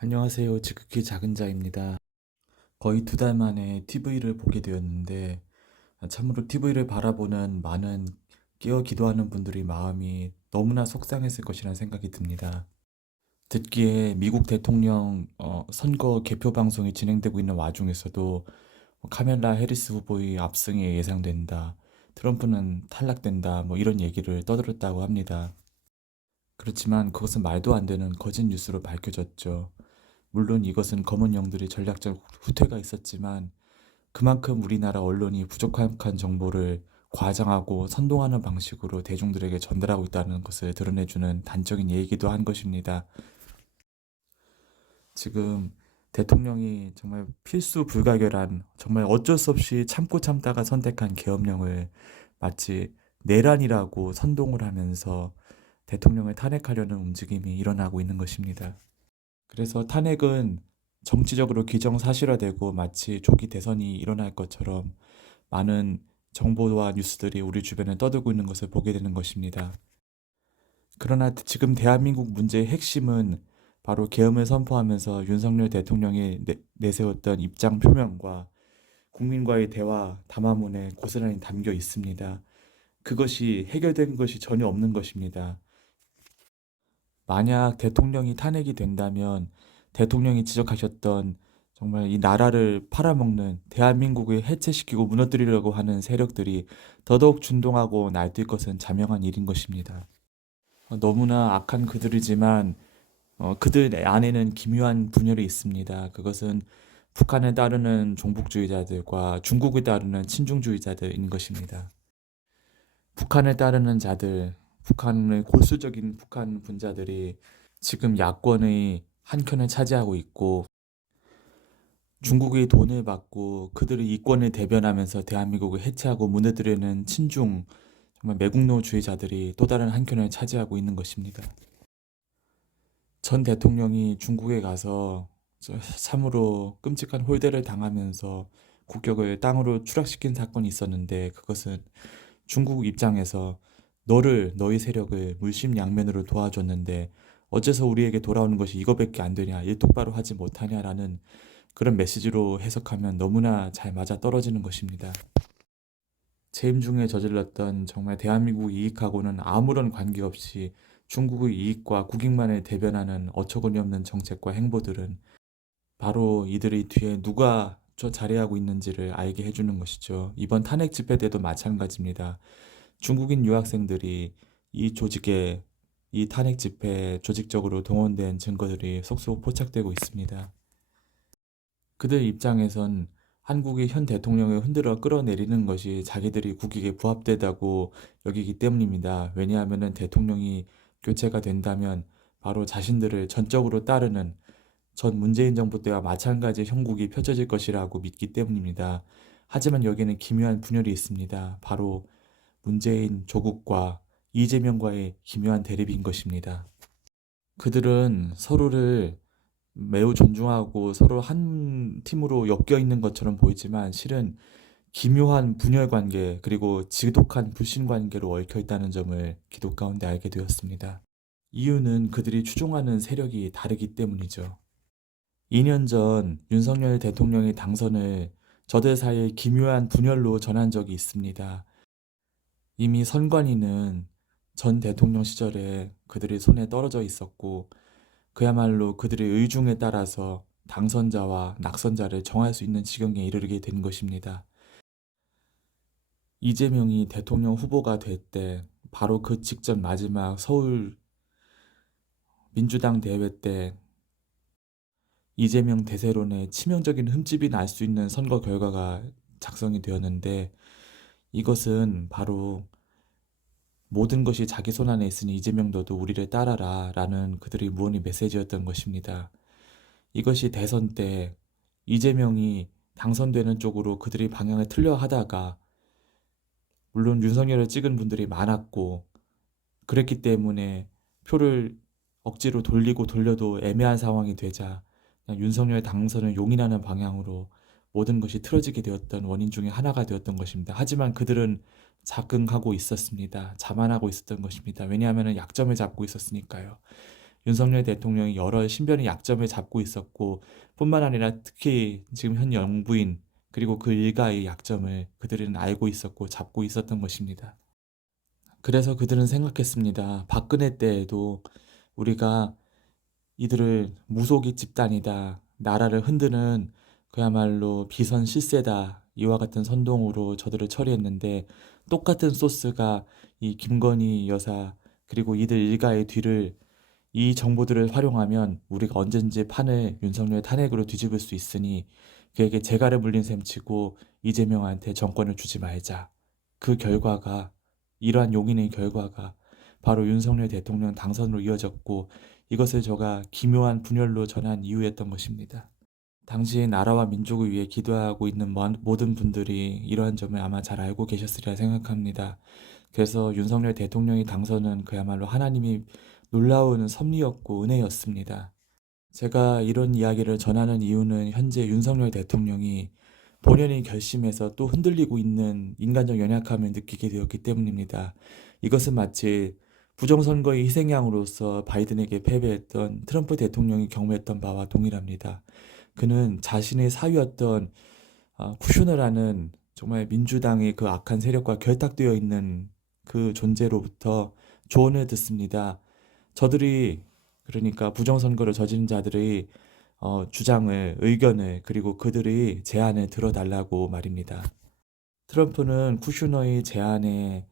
안녕하세요. 지극히 작은 자입니다. 거의 2달 만에 TV를 보게 되었는데, 참으로 TV를 바라보는 많은 깨어 기도하는 분들의 마음이 너무나 속상했을 것이라는 생각이 듭니다. 듣기에 미국 대통령 선거 개표 방송이 진행되고 있는 와중에서도 카멜라 해리스 후보의 압승이 예상된다. 트럼프는 탈락된다. 이런 얘기를 떠들었다고 합니다. 그렇지만 그것은 말도 안 되는 거짓 뉴스로 밝혀졌죠. 물론 이것은 검은 영들의 전략적 후퇴가 있었지만 그만큼 우리나라 언론이 부족한 정보를 과장하고 선동하는 방식으로 대중들에게 전달하고 있다는 것을 드러내주는 단적인 예이기도 한 것입니다. 지금 대통령이 정말 필수 불가결한, 정말 어쩔 수 없이 참고 참다가 선택한 계엄령을 마치 내란이라고 선동을 하면서 대통령을 탄핵하려는 움직임이 일어나고 있는 것입니다. 그래서 탄핵은 정치적으로 기정사실화되고 마치 조기 대선이 일어날 것처럼 많은 정보와 뉴스들이 우리 주변에 떠들고 있는 것을 보게 되는 것입니다. 그러나 지금 대한민국 문제의 핵심은 바로 계엄을 선포하면서 윤석열 대통령이 내세웠던 입장 표명과 국민과의 대화 담화문에 고스란히 담겨 있습니다. 그것이 해결된 것이 전혀 없는 것입니다. 만약 대통령이 탄핵이 된다면 대통령이 지적하셨던 정말 이 나라를 팔아먹는 대한민국을 해체시키고 무너뜨리려고 하는 세력들이 더더욱 준동하고 날뛸 것은 자명한 일인 것입니다. 너무나 악한 그들이지만 그들 안에는 기묘한 분열이 있습니다. 그것은 북한을 따르는 종북주의자들과 중국을 따르는 친중주의자들인 것입니다. 북한을 따르는 자들, 북한의 골수적인 북한 분자들이 지금 야권의 한 켠을 차지하고 있고 중국의 돈을 받고 그들의 이권을 대변하면서 대한민국을 해체하고 무너뜨리는 친중 정말 매국노주의자들이 또 다른 한 켠을 차지하고 있는 것입니다. 전 대통령이 중국에 가서 참으로 끔찍한 홀대를 당하면서 국격을 땅으로 추락시킨 사건이 있었는데 그것은 중국 입장에서 너희 세력을 물심양면으로 도와줬는데 어째서 우리에게 돌아오는 것이 이거밖에 안 되냐, 일 똑바로 하지 못하냐라는 그런 메시지로 해석하면 너무나 잘 맞아 떨어지는 것입니다. 재임 중에 저질렀던 정말 대한민국 이익하고는 아무런 관계없이 중국의 이익과 국익만을 대변하는 어처구니 없는 정책과 행보들은 바로 이들의 뒤에 누가 자리하고 있는지를 알게 해주는 것이죠. 이번 탄핵 집회 때도 마찬가지입니다. 중국인 유학생들이 이 조직에 이 탄핵 집회에 조직적으로 동원된 증거들이 속속 포착되고 있습니다. 그들 입장에선 한국의 현 대통령을 흔들어 끌어내리는 것이 자기들이 국익에 부합되다고 여기기 때문입니다. 왜냐하면 대통령이 교체가 된다면 바로 자신들을 전적으로 따르는 전 문재인 정부 때와 마찬가지의 형국이 펼쳐질 것이라고 믿기 때문입니다. 하지만 여기에는 기묘한 분열이 있습니다. 바로 문재인 조국과 이재명과의 기묘한 대립인 것입니다. 그들은 서로를 매우 존중하고 서로 한 팀으로 엮여 있는 것처럼 보이지만 실은 기묘한 분열 관계 그리고 지독한 불신 관계로 얽혀 있다는 점을 기도 가운데 알게 되었습니다. 이유는 그들이 추종하는 세력이 다르기 때문이죠. 2년 전 윤석열 대통령의 당선을 저들 사이의 기묘한 분열로 전한 적이 있습니다. 이미 선관위는 전 대통령 시절에 그들의 손에 떨어져 있었고 그야말로 그들의 의중에 따라서 당선자와 낙선자를 정할 수 있는 지경에 이르게 된 것입니다. 이재명이 대통령 후보가 될 때 바로 그 직전 마지막 서울 민주당 대회 때 이재명 대세론에 치명적인 흠집이 날 수 있는 선거 결과가 작성이 되었는데 이것은 바로 모든 것이 자기 손 안에 있으니 이재명 너도 우리를 따라라 라는 그들의 무언의 메시지였던 것입니다. 이것이 대선 때 이재명이 당선되는 쪽으로 그들이 방향을 틀려 하다가 물론 윤석열을 찍은 분들이 많았고 그랬기 때문에 표를 억지로 돌리고 돌려도 애매한 상황이 되자 그냥 윤석열 당선을 용인하는 방향으로 모든 것이 틀어지게 되었던 원인 중에 하나가 되었던 것입니다. 하지만 그들은 자긍하고 있었습니다. 자만하고 있었던 것입니다. 왜냐하면 약점을 잡고 있었으니까요. 윤석열 대통령이 여러 신변의 약점을 잡고 있었고 뿐만 아니라 특히 지금 현 영부인 그리고 그 일가의 약점을 그들은 알고 있었고 잡고 있었던 것입니다. 그래서 그들은 생각했습니다. 박근혜 때에도 우리가 이들을 무속의 집단이다, 나라를 흔드는 그야말로 비선 실세다, 이와 같은 선동으로 저들을 처리했는데 똑같은 소스가 이 김건희 여사 그리고 이들 일가의 뒤를 이 정보들을 활용하면 우리가 언제든지 판을 윤석열 탄핵으로 뒤집을 수 있으니 그에게 재갈을 물린 셈 치고 이재명한테 정권을 주지 말자. 그 결과가 이러한 용인의 결과가 바로 윤석열 대통령 당선으로 이어졌고 이것을 제가 기묘한 분열로 전한 이유였던 것입니다. 당시 나라와 민족을 위해 기도하고 있는 모든 분들이 이러한 점을 아마 잘 알고 계셨으리라 생각합니다. 그래서 윤석열 대통령의 당선은 그야말로 하나님이 놀라운 섭리였고 은혜였습니다. 제가 이런 이야기를 전하는 이유는 현재 윤석열 대통령이 본연의 결심에서 또 흔들리고 있는 인간적 연약함을 느끼게 되었기 때문입니다. 이것은 마치 부정선거의 희생양으로서 바이든에게 패배했던 트럼프 대통령이 경험했던 바와 동일합니다. 그는 자신의 사위였던 쿠슈너라는 정말 민주당의 그 악한 세력과 결탁되어 있는 그 존재로부터 조언을 듣습니다. 저들이 그러니까 부정선거를 저지른 자들의 주장을, 의견을 그리고 그들의 제안을 들어달라고 말입니다. 트럼프는 쿠슈너의 제안에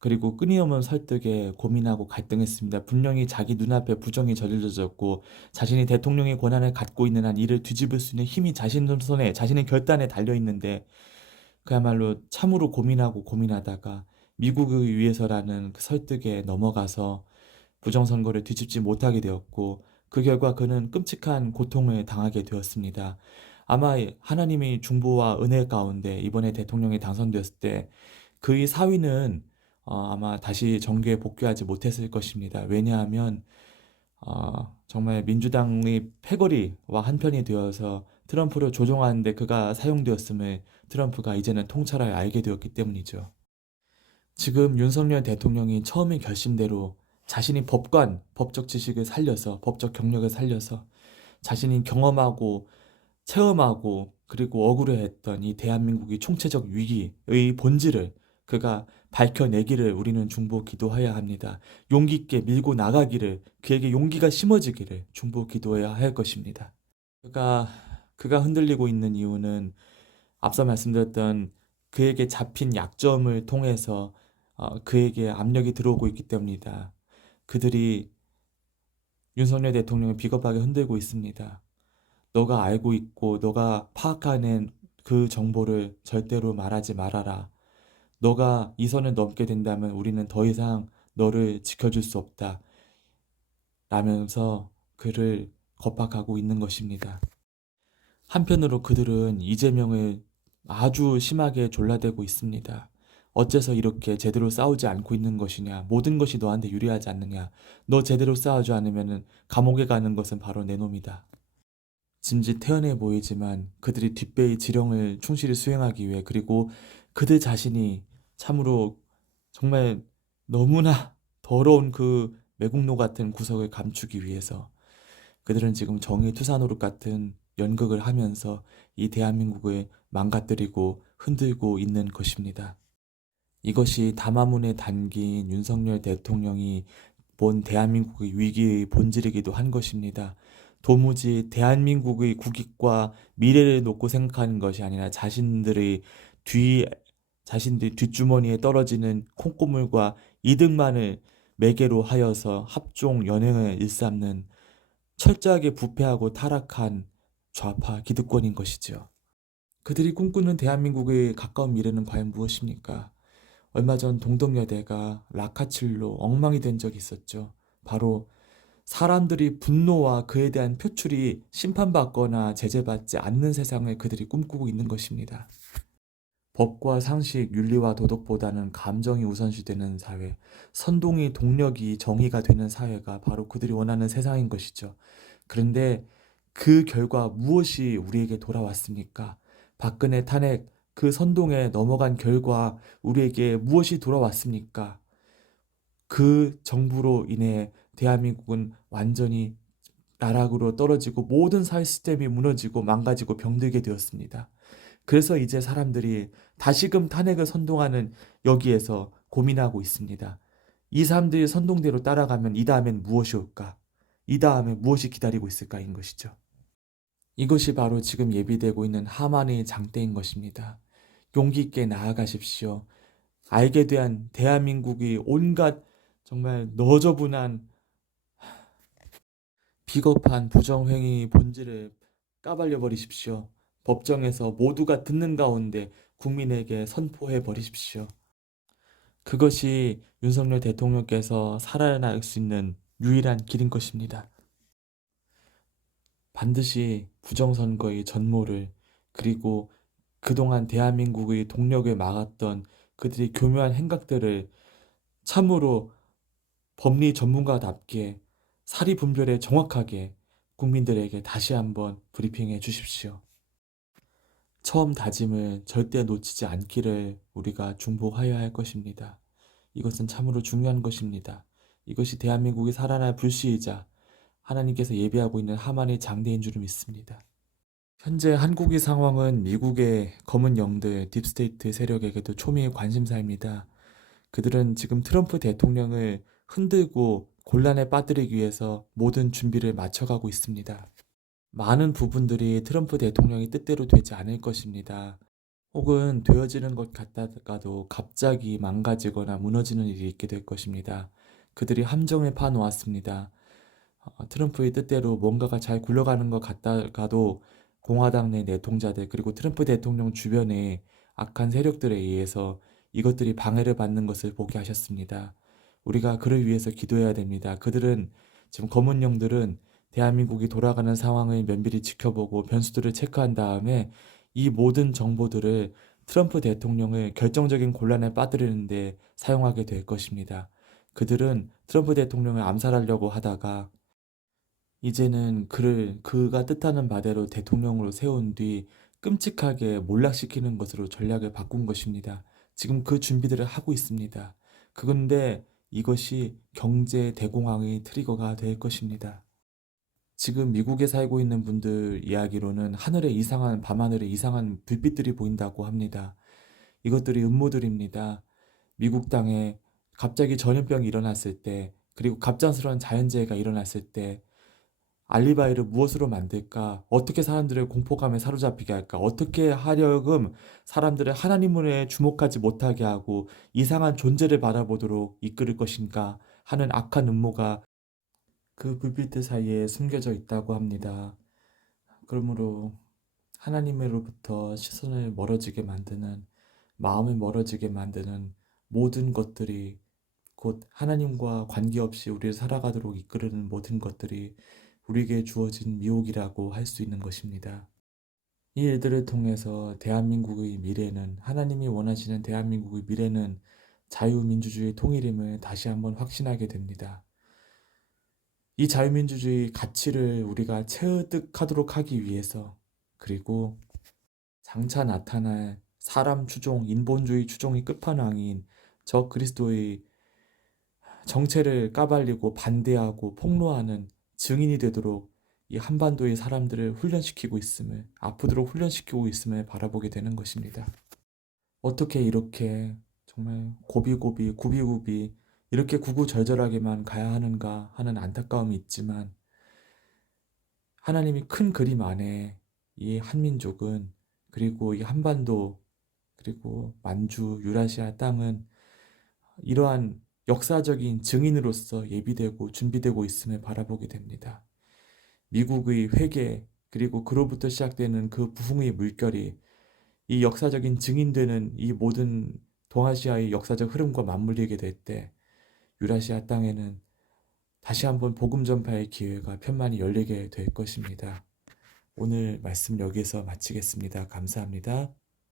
그리고 끊임없는 설득에 고민하고 갈등했습니다. 분명히 자기 눈앞에 부정이 저질러졌고 자신이 대통령의 권한을 갖고 있는 한 이를 뒤집을 수 있는 힘이 자신 손에, 자신의 결단에 달려있는데 그야말로 참으로 고민하고 고민하다가 미국을 위해서라는 그 설득에 넘어가서 부정선거를 뒤집지 못하게 되었고 그 결과 그는 끔찍한 고통을 당하게 되었습니다. 아마 하나님의 중보와 은혜 가운데 이번에 대통령이 당선되었을 때 그의 사위는 아마 다시 정계에 복귀하지 못했을 것입니다. 왜냐하면 정말 민주당의 패거리와 한편이 되어서 트럼프를 조종하는데 그가 사용되었음을 트럼프가 이제는 통찰하여 알게 되었기 때문이죠. 지금 윤석열 대통령이 처음의 결심대로 자신이 법관, 법적 지식을 살려서, 법적 경력을 살려서 자신이 경험하고 체험하고 그리고 억울해했던 이 대한민국의 총체적 위기의 본질을 그가 밝혀내기를 우리는 중보 기도해야 합니다. 용기 있게 밀고 나가기를, 그에게 용기가 심어지기를 중보 기도해야 할 것입니다. 그가 흔들리고 있는 이유는 앞서 말씀드렸던 그에게 잡힌 약점을 통해서 그에게 압력이 들어오고 있기 때문이다. 그들이 윤석열 대통령을 비겁하게 흔들고 있습니다. 너가 알고 있고 너가 파악하는 그 정보를 절대로 말하지 말아라. 너가 이 선을 넘게 된다면 우리는 더 이상 너를 지켜줄 수 없다. 라면서 그를 겁박하고 있는 것입니다. 한편으로 그들은 이재명을 아주 심하게 졸라대고 있습니다. 어째서 이렇게 제대로 싸우지 않고 있는 것이냐? 모든 것이 너한테 유리하지 않느냐? 너 제대로 싸우지 않으면 감옥에 가는 것은 바로 내 놈이다. 짐짓 태연해 보이지만 그들이 뒷배의 지령을 충실히 수행하기 위해 그리고 그들 자신이 참으로 정말 너무나 더러운 그 매국노 같은 구석을 감추기 위해서 그들은 지금 정의 투사 노릇 같은 연극을 하면서 이 대한민국을 망가뜨리고 흔들고 있는 것입니다. 이것이 담화문에 담긴 윤석열 대통령이 본 대한민국의 위기의 본질이기도 한 것입니다. 도무지 대한민국의 국익과 미래를 놓고 생각하는 것이 아니라 자신들의 뒷주머니에 떨어지는 콩고물과 이득만을 매개로 하여서 합종 연행을 일삼는 철저하게 부패하고 타락한 좌파 기득권인 것이죠. 그들이 꿈꾸는 대한민국의 가까운 미래는 과연 무엇입니까? 얼마 전 동덕여대가 라카칠로 엉망이 된 적이 있었죠. 바로 사람들이 분노와 그에 대한 표출이 심판받거나 제재받지 않는 세상을 그들이 꿈꾸고 있는 것입니다. 법과 상식, 윤리와 도덕보다는 감정이 우선시되는 사회, 선동이 동력이 정의가 되는 사회가 바로 그들이 원하는 세상인 것이죠. 그런데 그 결과 무엇이 우리에게 돌아왔습니까? 박근혜 탄핵, 그 선동에 넘어간 결과 우리에게 무엇이 돌아왔습니까? 그 정부로 인해 대한민국은 완전히 나락으로 떨어지고 모든 사회 시스템이 무너지고 망가지고 병들게 되었습니다. 그래서 이제 사람들이 다시금 탄핵을 선동하는 여기에서 고민하고 있습니다. 이 사람들이 선동대로 따라가면 이 다음엔 무엇이 올까? 이 다음에 무엇이 기다리고 있을까인 것이죠. 이것이 바로 지금 예비되고 있는 하만의 장대인 것입니다. 용기 있게 나아가십시오. 알게 대한 대한민국이 온갖 정말 너저분한 비겁한 부정행위 본질을 까발려 버리십시오. 법정에서 모두가 듣는 가운데 국민에게 선포해 버리십시오. 그것이 윤석열 대통령께서 살아날 수 있는 유일한 길인 것입니다. 반드시 부정선거의 전모를, 그리고 그동안 대한민국의 동력을 막았던 그들의 교묘한 행각들을 참으로 법리 전문가답게 사리 분별에 정확하게 국민들에게 다시 한번 브리핑해 주십시오. 처음 다짐을 절대 놓치지 않기를 우리가 중복하여야 할 것입니다. 이것은 참으로 중요한 것입니다. 이것이 대한민국이 살아날 불씨이자 하나님께서 예비하고 있는 하만의 장대인 줄 믿습니다. 현재 한국의 상황은 미국의 검은 영들, 딥스테이트 세력에게도 초미의 관심사입니다. 그들은 지금 트럼프 대통령을 흔들고 곤란에 빠뜨리기 위해서 모든 준비를 마쳐가고 있습니다. 많은 부분들이 트럼프 대통령의 뜻대로 되지 않을 것입니다. 혹은 되어지는 것 같다가도 갑자기 망가지거나 무너지는 일이 있게 될 것입니다. 그들이 함정을 파놓았습니다. 트럼프의 뜻대로 뭔가가 잘 굴러가는 것 같다가도 공화당 내 내통자들 그리고 트럼프 대통령 주변의 악한 세력들에 의해서 이것들이 방해를 받는 것을 보게 하셨습니다. 우리가 그를 위해서 기도해야 됩니다. 그들은 지금 검은 영들은 대한민국이 돌아가는 상황을 면밀히 지켜보고 변수들을 체크한 다음에 이 모든 정보들을 트럼프 대통령을 결정적인 곤란에 빠뜨리는데 사용하게 될 것입니다. 그들은 트럼프 대통령을 암살하려고 하다가 이제는 그가 뜻하는 바대로 대통령으로 세운 뒤 끔찍하게 몰락시키는 것으로 전략을 바꾼 것입니다. 지금 그 준비들을 하고 있습니다. 그런데 이것이 경제 대공황의 트리거가 될 것입니다. 지금 미국에 살고 있는 분들 이야기로는 밤하늘에 이상한 불빛들이 보인다고 합니다. 이것들이 음모들입니다. 미국 땅에 갑자기 전염병이 일어났을 때, 그리고 갑작스러운 자연재해가 일어났을 때 알리바이를 무엇으로 만들까? 어떻게 사람들을 공포감에 사로잡히게 할까? 어떻게 하려금 사람들을 하나님을 주목하지 못하게 하고 이상한 존재를 바라보도록 이끌 것인가 하는 악한 음모가 그 불빛들 사이에 숨겨져 있다고 합니다. 그러므로 하나님으로부터 시선을 멀어지게 만드는, 마음을 멀어지게 만드는 모든 것들이, 곧 하나님과 관계없이 우리를 살아가도록 이끄는 모든 것들이 우리에게 주어진 미혹이라고 할 수 있는 것입니다. 이 일들을 통해서 대한민국의 미래는, 하나님이 원하시는 대한민국의 미래는 자유민주주의 통일임을 다시 한번 확신하게 됩니다. 이 자유민주주의 가치를 우리가 체득하도록 하기 위해서, 그리고 장차 나타날 사람 추종, 인본주의 추종의 끝판왕인 저 그리스도의 정체를 까발리고 반대하고 폭로하는 증인이 되도록 이 한반도의 사람들을 훈련시키고 있음을, 아프도록 훈련시키고 있음을 바라보게 되는 것입니다. 어떻게 이렇게 정말 고비고비, 구비구비 이렇게 구구절절하게만 가야 하는가 하는 안타까움이 있지만, 하나님이 큰 그림 안에 이 한민족은, 그리고 이 한반도, 그리고 만주, 유라시아 땅은 이러한 역사적인 증인으로서 예비되고 준비되고 있음을 바라보게 됩니다. 미국의 회개, 그리고 그로부터 시작되는 그 부흥의 물결이 이 역사적인 증인되는 이 모든 동아시아의 역사적 흐름과 맞물리게 될 때 유라시아 땅에는 다시 한번 복음 전파의 기회가 편만히 열리게 될 것입니다. 오늘 말씀 여기서 마치겠습니다. 감사합니다.